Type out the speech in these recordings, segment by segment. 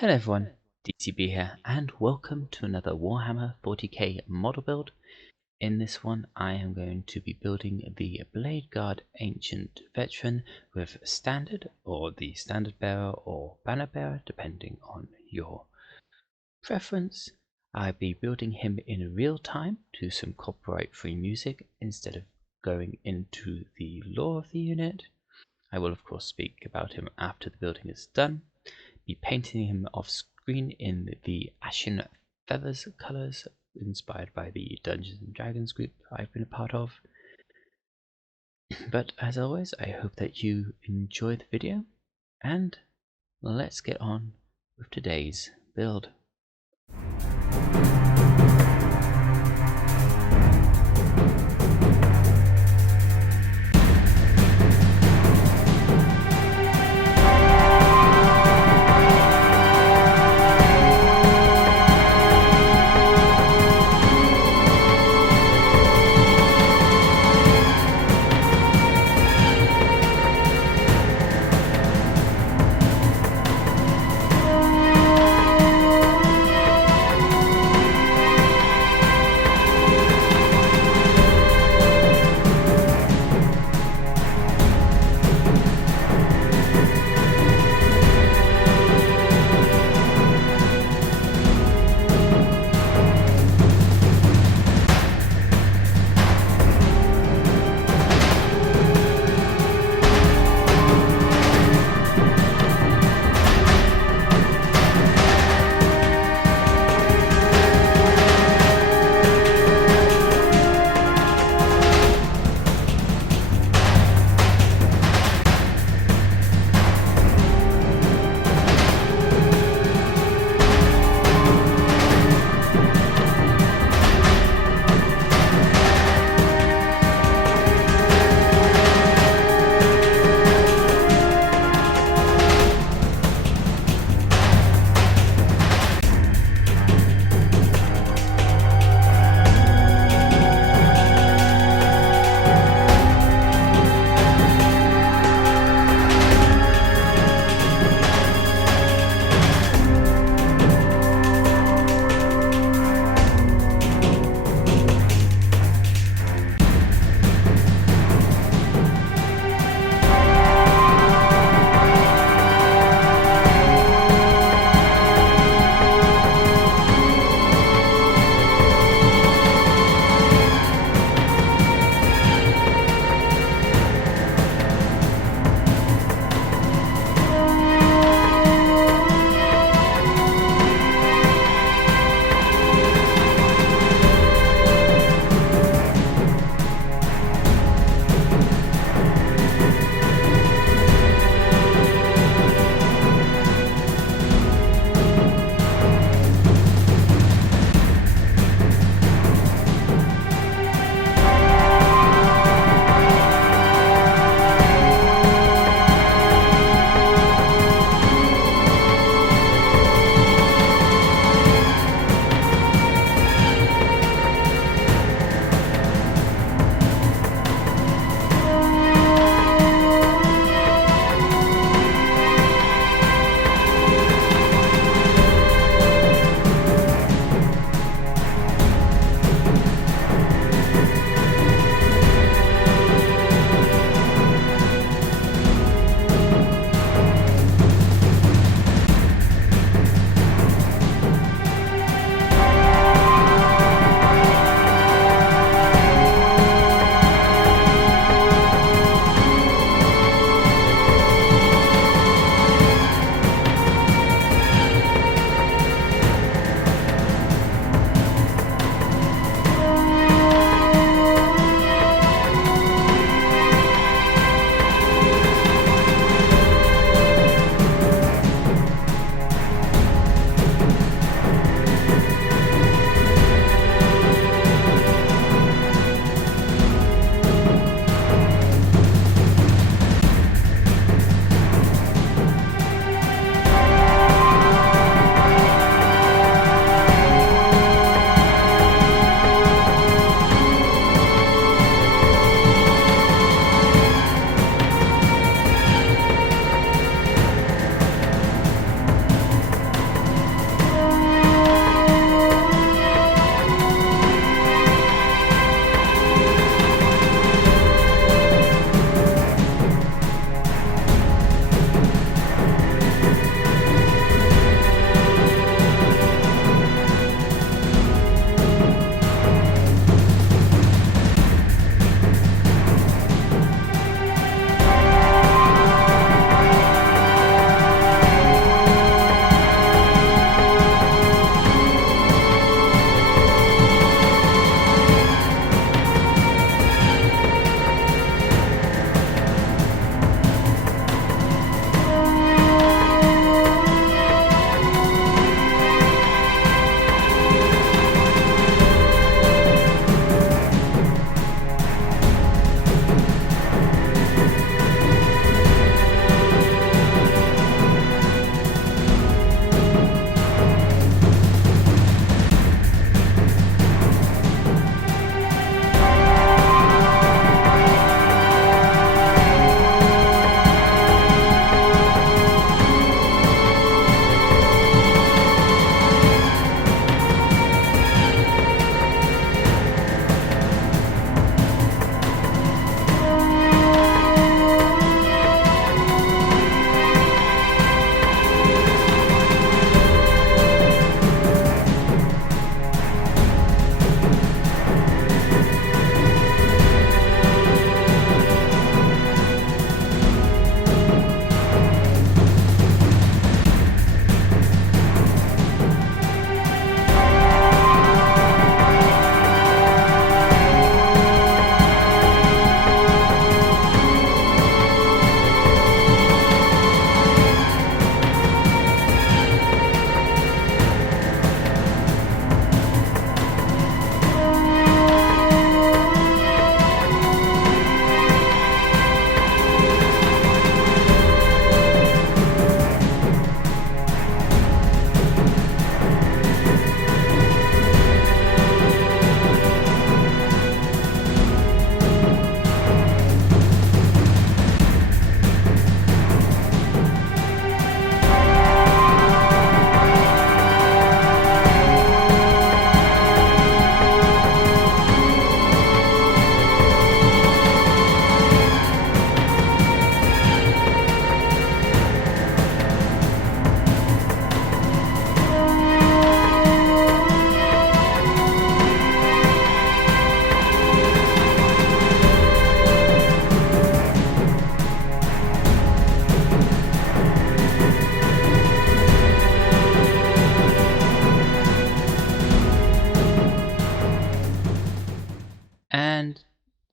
Hello everyone, DCB here, and welcome to another Warhammer 40k model build. In this one I am going to be building the Bladeguard Ancient Veteran with Standard, or the Standard Bearer or Banner Bearer, depending on your preference. I'll be building him in real time to some copyright free music instead of going into the lore of the unit. I will of course speak about him after the building is done. Be painting him off screen in the Ashen Feathers colours inspired by the Dungeons and Dragons group I've been a part of. But as always, I hope that you enjoy the video, and let's get on with today's build.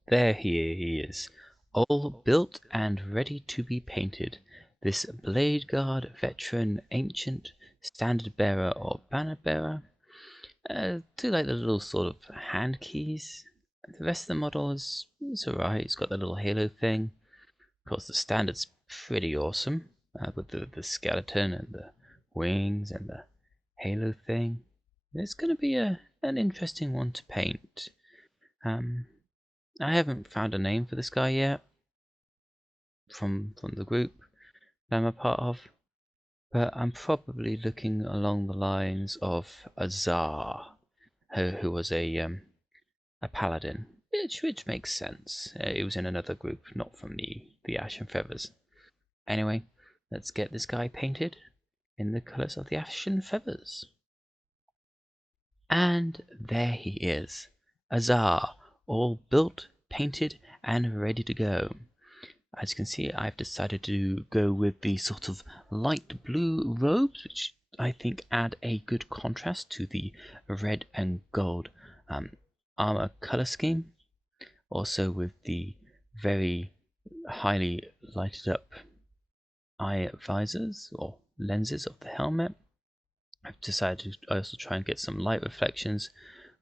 There he is, all built and ready to be painted. This Bladeguard veteran, ancient, standard bearer or banner bearer. Do like the little sort of hand keys. The rest of the model is alright. It's got the little halo thing. Of course, the standard's pretty awesome with the skeleton and the wings and the halo thing. It's going to be an interesting one to paint. I haven't found a name for this guy yet from the group that I'm a part of, but I'm probably looking along the lines of Azar, who was a paladin, which makes sense. It was in another group, not from the Ashen Feathers. Anyway, let's get this guy painted in the colours of the Ashen Feathers. And there he is, Azar, all built, painted, and ready to go. As you can see, I've decided to go with the sort of light blue robes, which I think add a good contrast to the red and gold armor color scheme. Also with the very highly lighted up eye visors or lenses of the helmet. I've decided to also try and get some light reflections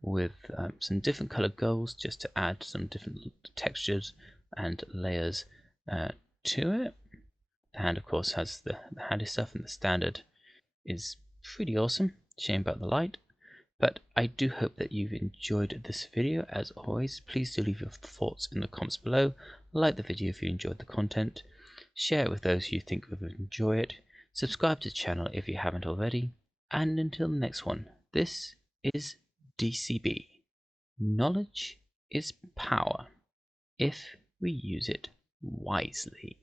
with some different colored goals just to add some different textures and layers to it. The hand, of course, has the handy stuff, and the standard is pretty awesome. Shame about the light. But I do hope that you've enjoyed this video. As always, please do leave your thoughts in the comments below. Like the video if you enjoyed the content. Share it with those who you think would enjoy it. Subscribe to the channel if you haven't already. And until the next one, this is DCB. Knowledge is power if we use it wisely.